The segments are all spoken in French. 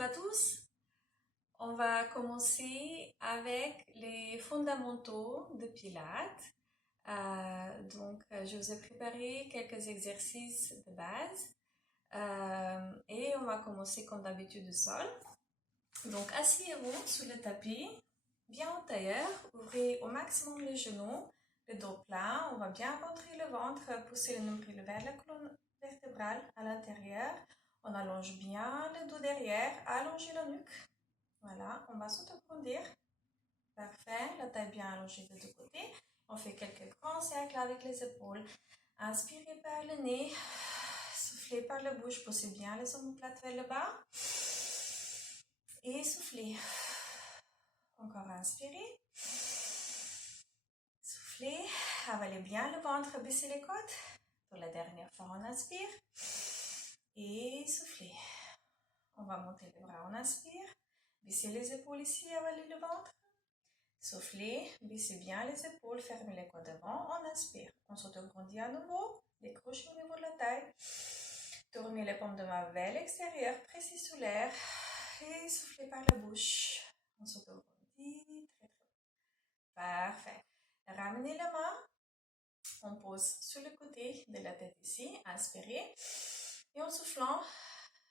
à tous. On va commencer avec les fondamentaux de Pilates. Je vous ai préparé quelques exercices de base et on va commencer comme d'habitude au sol. Donc, asseyez-vous sur le tapis, bien en tailleur, ouvrez au maximum les genoux, le dos plat. On va bien rentrer le ventre, pousser le nombril vers la colonne vertébrale à l'intérieur. On allonge bien le dos derrière, allongez la nuque. Voilà, on va s'autograndir. Parfait, la taille bien allongée de deux côtés. On fait quelques grands cercles avec les épaules. Inspirez par le nez, soufflez par la bouche, poussez bien les omoplates vers le bas. Et soufflez. Encore inspirez. Soufflez, avalez bien le ventre, baissez les côtes. Pour la dernière fois, on inspire. Et soufflez. On va monter les bras, on inspire. Baissez les épaules ici, avalez le ventre. Soufflez, baissez bien les épaules, fermez les côtes devant, on inspire. On s'autograndit à nouveau, les crochets au niveau de la taille. Tournez les paumes de main vers l'extérieur, pressez sous l'air et soufflez par la bouche. On s'autograndit, très très bien. Parfait. Ramenez la main, on pose sur le côté de la tête ici, inspirez. Et en soufflant,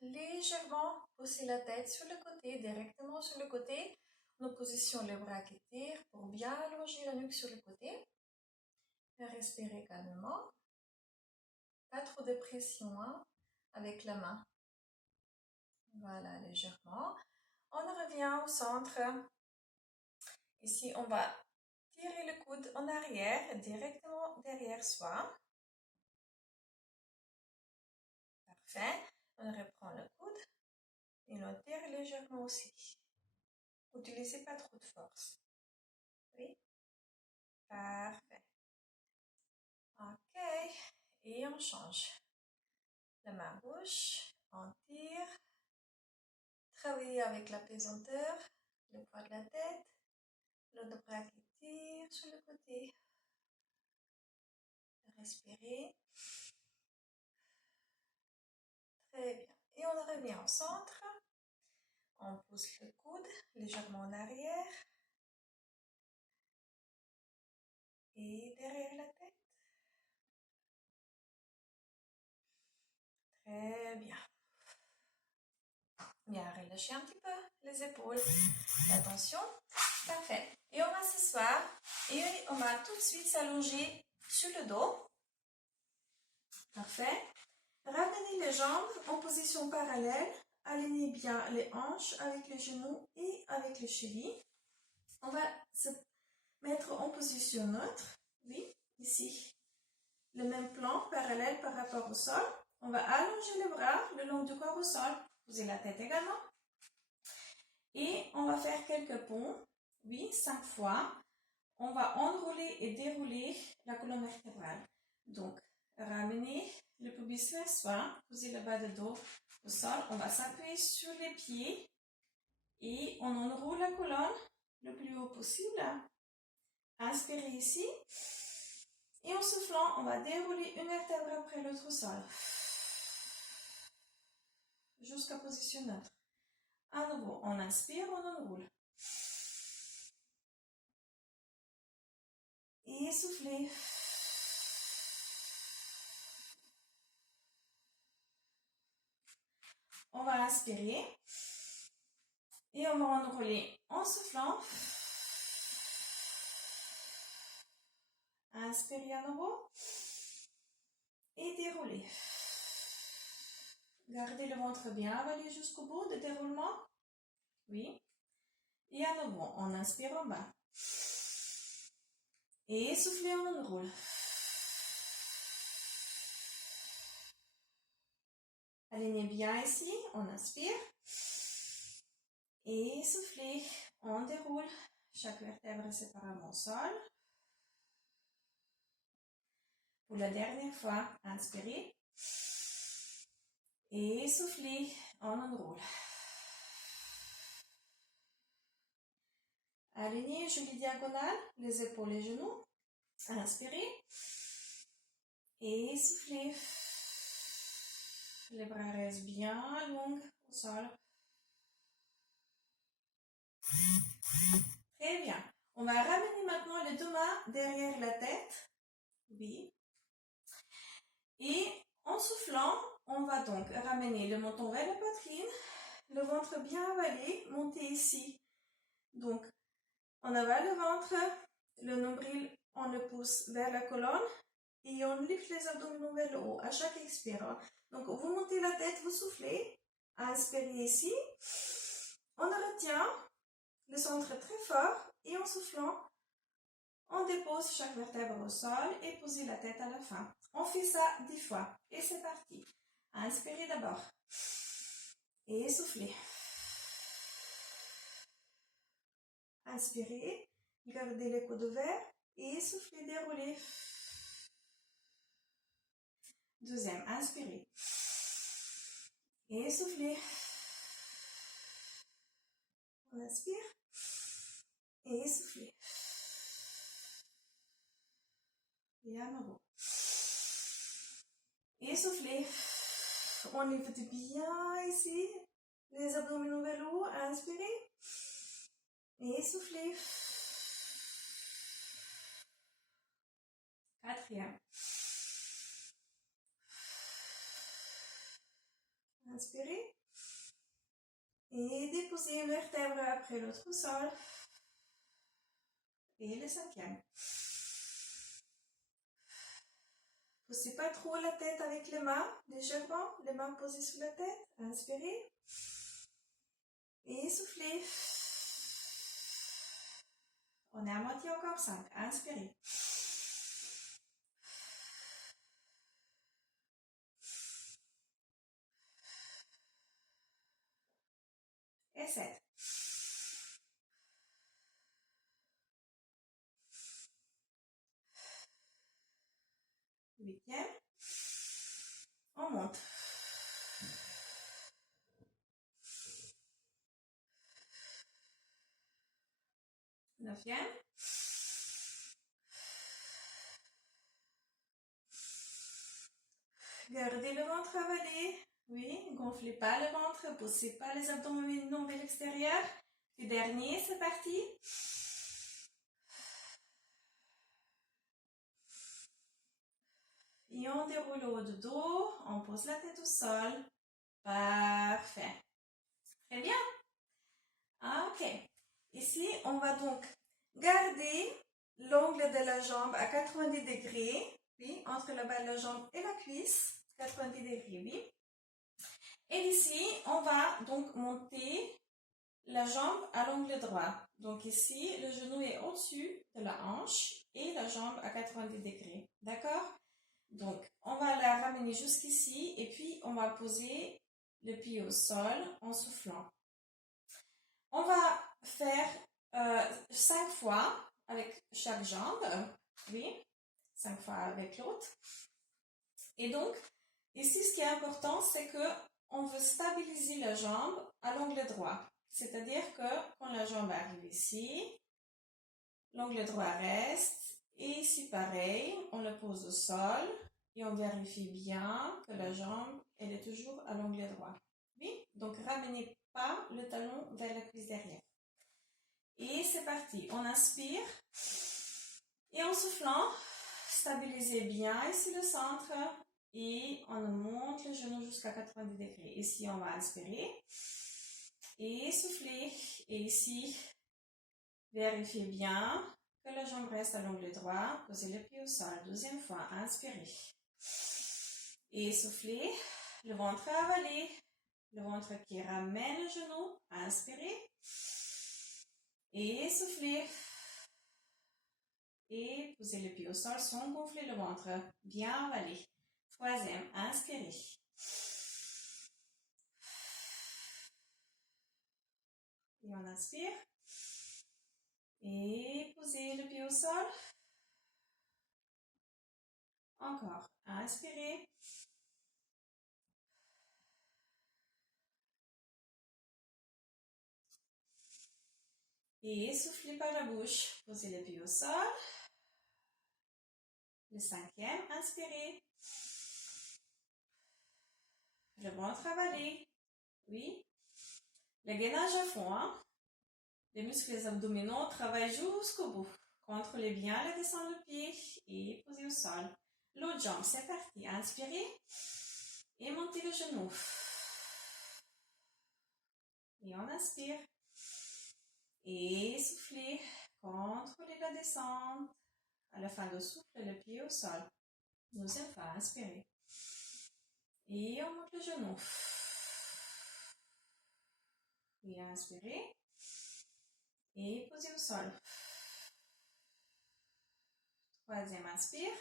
légèrement pousser la tête sur le côté, directement sur le côté. En position les bras qui tirent pour bien allonger la nuque sur le côté. Respirez calmement. Pas trop de pression avec la main. Voilà, légèrement. On revient au centre. Ici, on va tirer le coude en arrière, directement derrière soi. Parfait. On reprend le coude et on tire légèrement aussi. N'utilisez pas trop de force. Oui. Parfait. Ok. Et on change. La main gauche, on tire. Travaillez avec la pesanteur, le poids de la tête, l'autre bras qui tire sur le côté. Respirez. Très bien. Et on revient au centre. On pousse le coude légèrement en arrière. Et derrière la tête. Très bien. Bien, relâchez un petit peu les épaules. Attention. Parfait. Et on va s'asseoir. Et on va tout de suite s'allonger sur le dos. Parfait. Ramenez les jambes en position parallèle. Alignez bien les hanches avec les genoux et avec les chevilles. On va se mettre en position neutre. Oui, ici. Le même plan, parallèle par rapport au sol. On va allonger les bras le long du corps au sol. Posez la tête également. Et on va faire quelques ponts. Oui, 5 fois. On va enrouler et dérouler la colonne vertébrale. Donc, ramenez le pubis vers soi. Posez le bas de dos au sol. On va s'appuyer sur les pieds. Et on enroule la colonne le plus haut possible. Inspirez ici. Et en soufflant, on va dérouler une vertèbre après l'autre au sol. Jusqu'à position neutre. À nouveau, on inspire, on enroule. Et soufflez. On va inspirer. Et on va enrouler en soufflant. Inspirez à nouveau. Et déroulez. Gardez le ventre bien avalé jusqu'au bout de déroulement. Oui. Et à nouveau, on inspire en bas. Et soufflez, on enroule. Alignez bien ici, on inspire. Et soufflez, on déroule. Chaque vertèbre séparément au sol. Pour la dernière fois, inspirez. Et soufflez, on enroule. Alignez, cheville diagonale, les épaules et les genoux. Inspirez. Et soufflez. Les bras restent bien longs au sol. Très bien. On va ramener maintenant les deux mains derrière la tête. Oui. Et en soufflant, on va donc ramener le menton vers la poitrine, le ventre bien avalé, monter ici. Donc, on avale le ventre, le nombril, on le pousse vers la colonne et on lift les abdominaux vers le haut à chaque expire. Donc, vous montez la tête, vous soufflez. Inspirez ici. On retient le centre très fort et en soufflant, on dépose chaque vertèbre au sol et posez la tête à la fin. On fait ça 10 fois et c'est parti. Inspirez d'abord et soufflez. Inspirez, gardez les coudes ouverts et soufflez, déroulez. Deuxième, inspirez et soufflez. On inspire et soufflez. Et à nouveau. Et soufflez. On lift bien ici. Les abdominaux vers le haut. Inspirez. Et soufflez. Quatrième. Inspirez. Et déposez une vertèbre après l'autre au sol. Et le cinquième. Poussez pas trop la tête avec les mains, légèrement, les mains posées sous la tête. Inspirez. Et soufflez. On est à moitié encore, 5. Inspirez. Et 7. Huitième. On monte. Neuvième. Gardez le ventre avalé. Oui, gonflez pas le ventre, poussez pas les abdominaux vers l'extérieur. Puis dernier, c'est parti. Et on déroule le haut du dos, on pose la tête au sol. Parfait. Très bien. Ok. Ici, on va donc garder l'angle de la jambe à 90 degrés. Oui, entre le bas de la jambe et la cuisse. 90 degrés, oui. Et ici, on va donc monter la jambe à l'angle droit. Donc ici, le genou est au-dessus de la hanche et la jambe à 90 degrés. D'accord? Donc, on va la ramener jusqu'ici et puis on va poser le pied au sol en soufflant. On va faire 5 fois avec chaque jambe. Oui, 5 fois avec l'autre. Et donc, ici, ce qui est important, c'est que on veut stabiliser la jambe à l'angle droit. C'est-à-dire que quand la jambe arrive ici, l'angle droit reste. Et ici, pareil, on le pose au sol et on vérifie bien que la jambe, elle est toujours à l'angle droit. Oui, donc ramenez pas le talon vers la cuisse derrière. Et c'est parti, on inspire. Et en soufflant, stabilisez bien ici le centre. Et on monte le genou jusqu'à 90 degrés. Ici, on va inspirer. Et souffler. Et ici, vérifiez bien que la jambe reste à l'angle droit. Posez le pied au sol. Deuxième fois, inspirez. Et soufflez. Le ventre avalé. Le ventre qui ramène le genou. Inspirez. Et soufflez. Et posez le pied au sol sans gonfler le ventre. Bien avalé. Troisième, inspirez. Et on inspire. Et posez le pied au sol. Encore. Inspirez. Et soufflez par la bouche. Posez le pied au sol. Le cinquième, inspirez. Le ventre avalé. Oui. Le gainage à fond. Hein? Les muscles abdominaux travaillent jusqu'au bout. Contrôlez bien la descente de pied et posez au sol. L'autre jambe, c'est parti. Inspirez et montez le genou. Et on inspire. Et soufflez. Contrôlez la descente. À la fin de souffle, le pied au sol. Deuxième fois, inspirez. Et on monte le genou. Et inspirez. Et posez au sol. Troisième, inspire.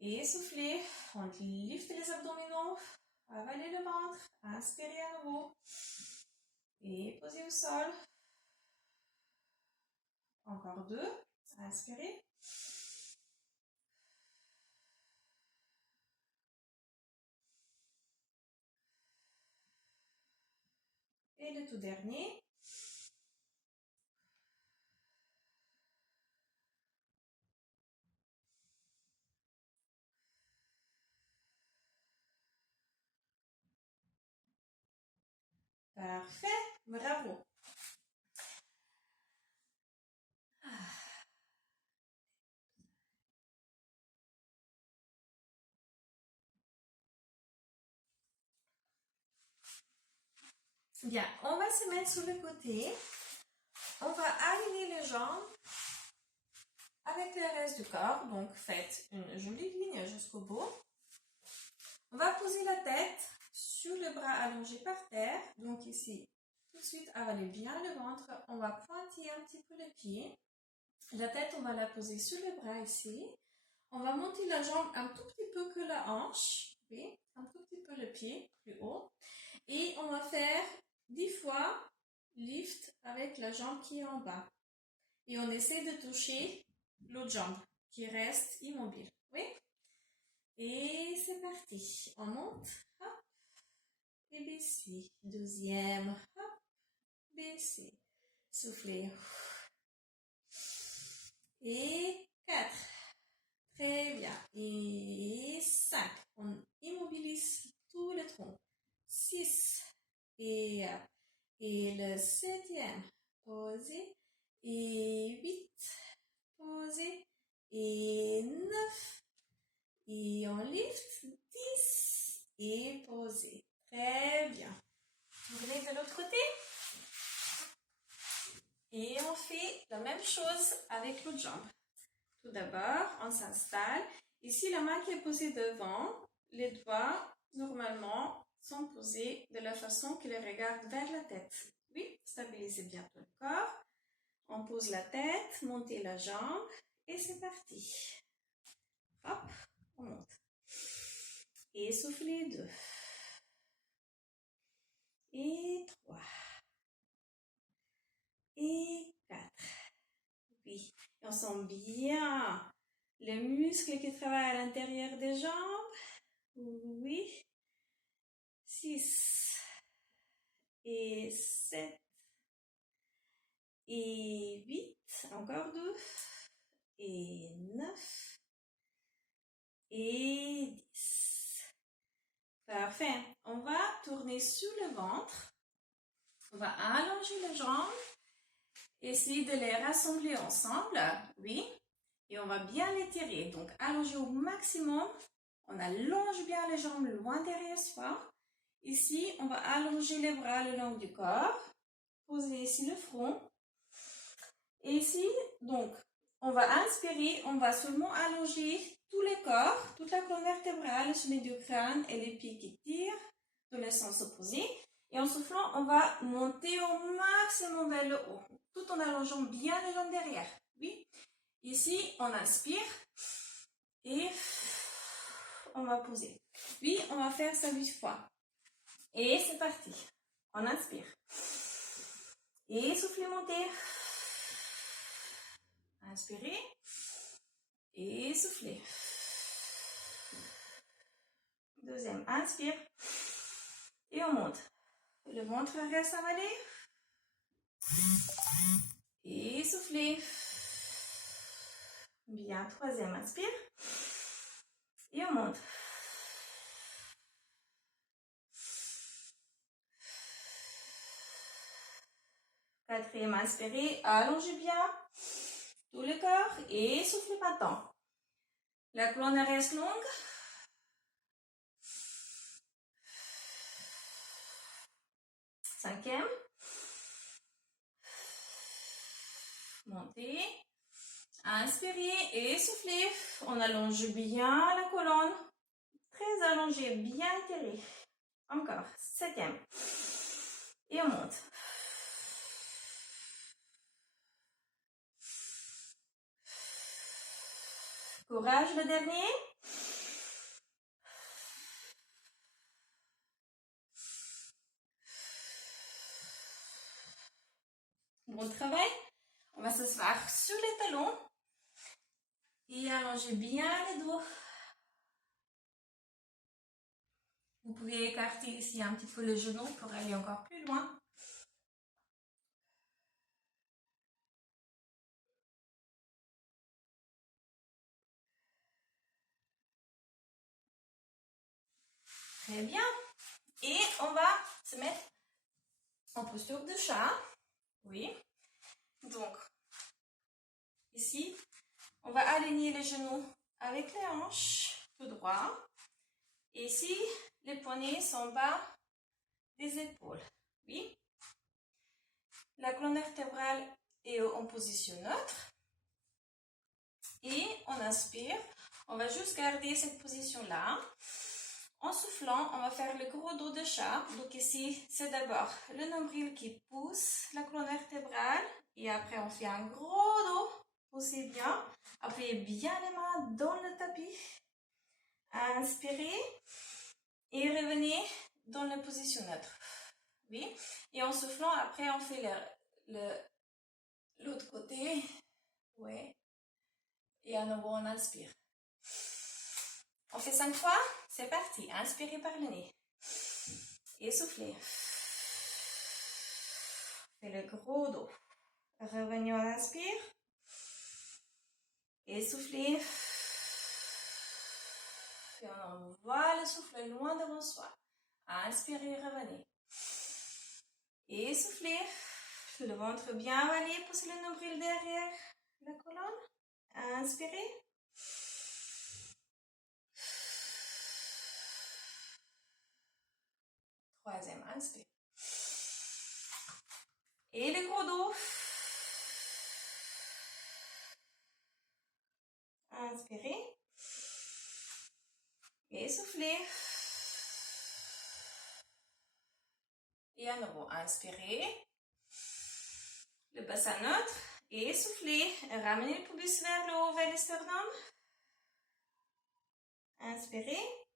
Et soufflez. On lift les abdominaux. Avalez le ventre. Inspirez à nouveau. Et posez au sol. Encore deux. Inspirez. Et le tout dernier. Parfait. Bravo. Bien, on va se mettre sur le côté. On va aligner les jambes avec le reste du corps. Donc, faites une jolie ligne jusqu'au bout. On va poser la tête sur le bras allongé par terre. Donc ici, tout de suite, avalez bien le ventre. On va pointiller un petit peu le pied. La tête, on va la poser sur le bras ici. On va monter la jambe un tout petit peu que la hanche. Oui, un tout petit peu le pied plus haut. Et on va faire 10 fois lift avec la jambe qui est en bas. Et on essaie de toucher l'autre jambe qui reste immobile. Oui? Et c'est parti. On monte. Hop. Et baissez. Deuxième. Hop. Baissez. Soufflez. Et 4. Très bien. Et 5. On immobilise tout le tronc. 6. Et le 7e. Posez. Et 8. Posez. Et 9. Et on lift. 10. Et posez. Très bien. Tournez de l'autre côté. Et on fait la même chose avec l'autre jambe. Tout d'abord, on s'installe. Ici, la main qui est posée devant, les doigts, normalement, sont posés de la façon qu'ils regardent vers la tête. Oui, stabilisez bien tout le corps. On pose la tête, montez la jambe et c'est parti. Hop, on monte. Et soufflez 2. Et 3. Et 4. Oui, on sent bien les muscles qui travaillent à l'intérieur des jambes. Oui. 6. Et 7. Et 8. Encore 2. Et 9. Et 10. Parfait. On va tourner sur le ventre. On va allonger les jambes. Essayer de les rassembler ensemble. Oui. Et on va bien les tirer. Donc, allonger au maximum. On allonge bien les jambes loin derrière soi. Ici, on va allonger les bras le long du corps. Posez ici le front. Et ici, donc, on va inspirer. On va seulement allonger tout le corps, toute la colonne vertébrale, le sommet du crâne et les pieds qui tirent dans le sens opposé. Et en soufflant, on va monter au maximum vers le haut, tout en allongeant bien les jambes derrière. Oui. Ici, on inspire et on va poser. Puis, on va faire ça 8 fois. Et c'est parti. On inspire. Et soufflez, montez. Inspirez. Et soufflez. Deuxième, inspire. Et on monte. Le ventre reste avalé. Et soufflez. Bien, troisième, inspire. Et on monte. Quatrième, inspirez, allongez bien tout le corps et soufflez maintenant. La colonne reste longue. Cinquième. Montez. Inspirez et soufflez. On allonge bien la colonne. Très allongé, bien étiré. Encore. Septième. Et on monte. Courage, le dernier. Bon travail. On va s'asseoir sur les talons et allonger bien les dos. Vous pouvez écarter ici un petit peu le genou pour aller encore plus loin. Très bien. Et on va se mettre en posture de chat. Oui. Donc, ici, on va aligner les genoux avec les hanches, tout droit. Et ici, les poignets sont bas des épaules. Oui. La colonne vertébrale est en position neutre. Et on inspire. On va juste garder cette position-là. En soufflant, on va faire le gros dos de chat. Donc ici, c'est d'abord le nombril qui pousse la colonne vertébrale. Et après, on fait un gros dos. Poussez bien. Appuyez bien les mains dans le tapis. Inspirez. Et revenez dans la position neutre. Oui. Et en soufflant, après, on fait l'autre côté. Ouais. Et à nouveau, on inspire. On fait 5 fois. C'est parti. Inspirez par le nez. Et soufflez. Fais le gros dos. Revenez, on inspire. Et soufflez. Et on envoie le souffle loin devant soi. Inspirez, revenez. Et soufflez. Le ventre bien avalé. Poussez le nombril derrière la colonne. Inspirez. Troisième, inspire. Et le gros dos. Inspirez. Et soufflez. Et à nouveau, inspirez. Le bassin neutre. Et soufflez. Ramenez le pubis vers le haut, vers le sternum. Inspirez.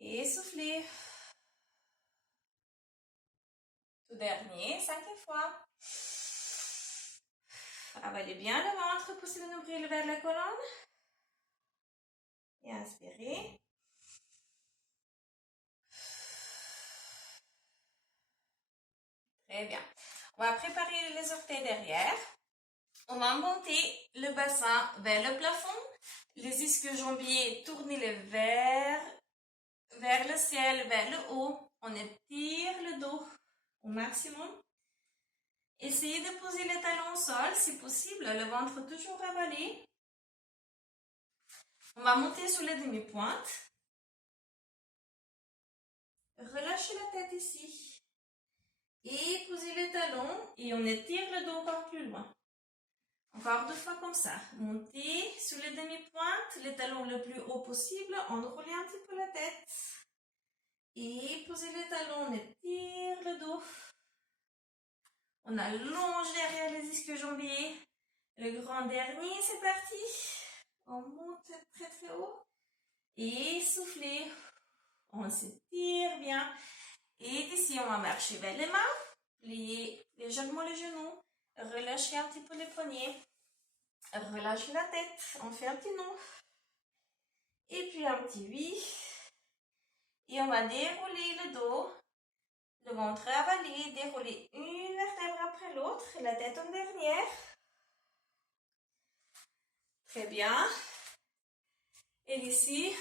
Et soufflez. Tout dernier, 5e fois. Avalez bien le ventre, poussez le nombril vers la colonne. Et inspirez. Très bien. On va préparer les orteils derrière. On va monter le bassin vers le plafond. Les ischio-jambiers, tournez-les vers le ciel, vers le haut. On étire le dos au maximum. Essayez de poser les talons au sol, si possible, le ventre toujours avalé. On va monter sur les demi-pointes. Relâchez la tête ici. Et posez les talons et on étire le dos encore plus loin. Encore 2 fois comme ça. Montez sur les demi-pointes, les talons le plus haut possible. Enroulez un petit peu la tête. Et posez les talons, on étire le dos. On allonge derrière les ischio-jambiers. Le grand dernier, c'est parti. On monte très très haut. Et soufflez. On s'étire bien. Et d'ici, on va marcher vers les mains. Pliez légèrement les genoux. Relâchez un petit peu les poignets. Relâchez la tête. On fait un petit non. Et puis un petit oui. Et on va dérouler le dos. Le ventre avalé. Dérouler une vertèbre après l'autre. La tête en dernière. Très bien. Et ici,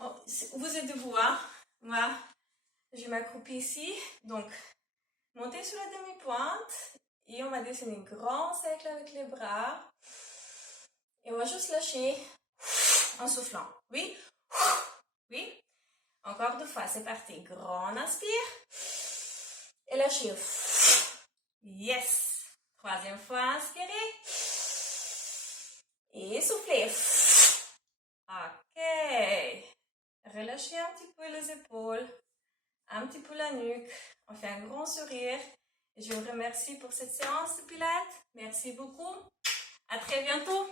oh, vous êtes debout, hein? Moi, je m'accroupis ici. Donc, Montez sur la demi-pointe et on va dessiner un grand cercle avec les bras. Et on va juste lâcher en soufflant. Oui, oui. Encore 2 fois, c'est parti. Grand inspire. Et lâchez. Yes. 3e fois, inspirez. Et soufflez. Ok. Relâchez un petit peu les épaules, un petit peu la nuque. On fait un grand sourire. Et je vous remercie pour cette séance de pilates. Merci beaucoup. À très bientôt.